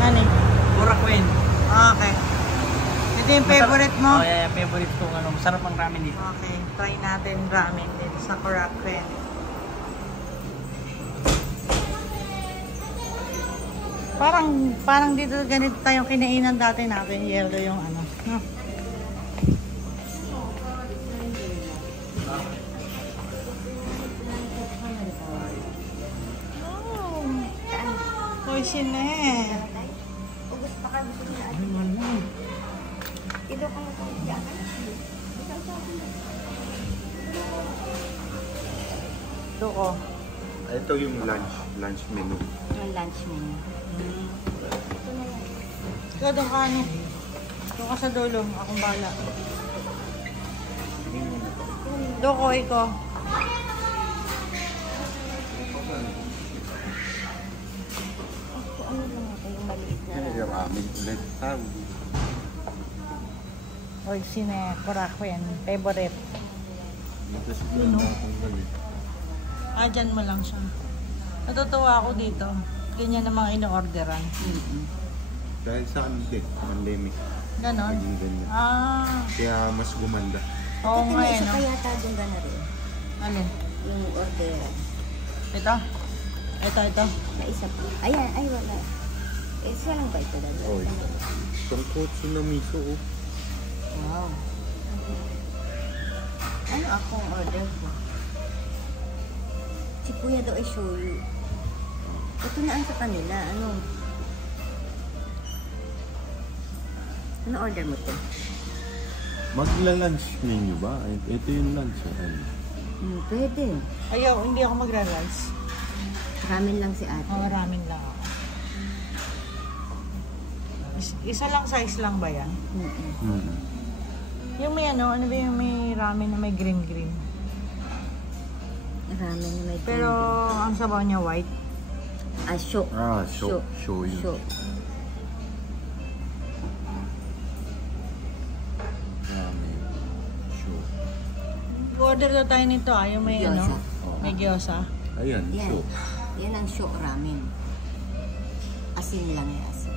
Nani? Burakwen. Okay. Ito yung favorite mo? Oh, yeah, favorite ko. Masarap ang ramen dito. Okay, try natin ramen din sa Korakuen. Parang dito ganito tayong kinainan dati natin. Yellow yung ano. No? Oh, oisin eh. Ubus pa ka gusto niya. Ito ka na tayo dyan. Ito ko. Ito yung lunch menu. Yung lunch menu. Ikaw doon ka ano? Doon ka sa dulo. Akong bala. Doon ko, ikaw. Ano lang ito yung maliit na Yan yung ramen ulit. Oisin eh. Korakuen. Favorite. Dyan mo lang siya. Natutuwa ako dito. Ganyan na mga ino-orderan. Dahil sa ano din, pandemic. Ganon? Naging ganyan. Ah. Kaya mas gumanda. Oo nga eh, Isa no? kaya tayo doon na rin. Ano? Yung order. Ito? Ito. Na isa pa. Ayan, ay wala. Isa lang ba ito dalawa? Oh, ito. Tonkotsu na miso, oh. Wow. Ano akong order ko? Si Kuya daw ay shoyu. Ito na ang sa kanila. Ano order mo to? Magla-lunch menu ba? Ito yung lunch. Pwede. Ayaw, hindi ako magra-rice. Ramen lang si ate. Maraming lang ako. Isa lang size lang ba yan? Yung may ano ba yung may ramen na may green? Ramen na may Pero ang sabaw niya white. Sho. Shoyu. Ramen. Sho. Order daw tayo nito yung may Gyoza. ano, may gyoza. Ayan, Yan. sho. Yan ang sho ramen. Asin lang yan. Asin.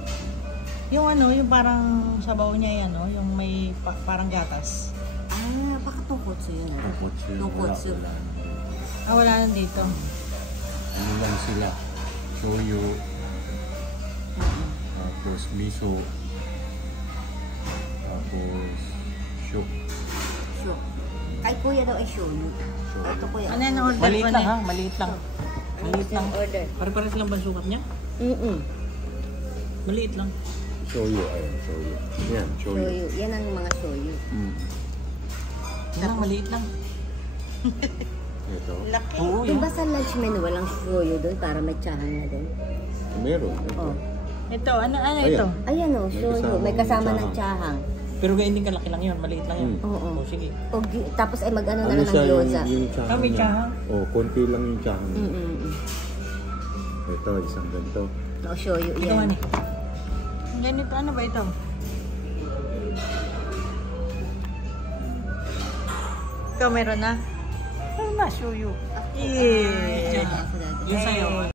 Yung ano, yung parang sabaw niya yan, no? Yung may parang gatas. Baka tungkotsu yun. Tungkotsu. Wala na dito. Ano lang sila? Shoyu. Tapos miso. Tapos sho. Sho. Kay Kuya daw ay shoyu. Ito Kuya. Ano yan ang order Maliit ko lang na? ha, maliit lang. Maliit lang. Order. Pare-pares lang ba ang sukat niya? Maliit lang. Shoyu, ayan, shoyu. Yan, shoyu. Shoyu. Yan ang mga shoyu. Yan lang, maliit lang. Ito. Laki. Oo, Yung yan. ba sa lunch menu walang shoyu doon para may tsahan na doon? Meron. Ito. Oh. Ito, ano Ayan. ito? Ayan o, shoyu. May kasama tsahan. ng tsahang. Pero ganyan din kalaki lang yun, maliit lang yun. Oo. Oh, sige. Tapos ay mag-ano na Ano lang ng siya gyoza. yung tsahan Kami niya? tsahan? Oh, konti lang yung tsahan niya. Mm-mm. Ito, isang ganito. O, shoyu Ito yan. man eh. Ganito, ano ba ito? Ikaw meron na? Ano na, show you. Yeah. Yun sa'yo.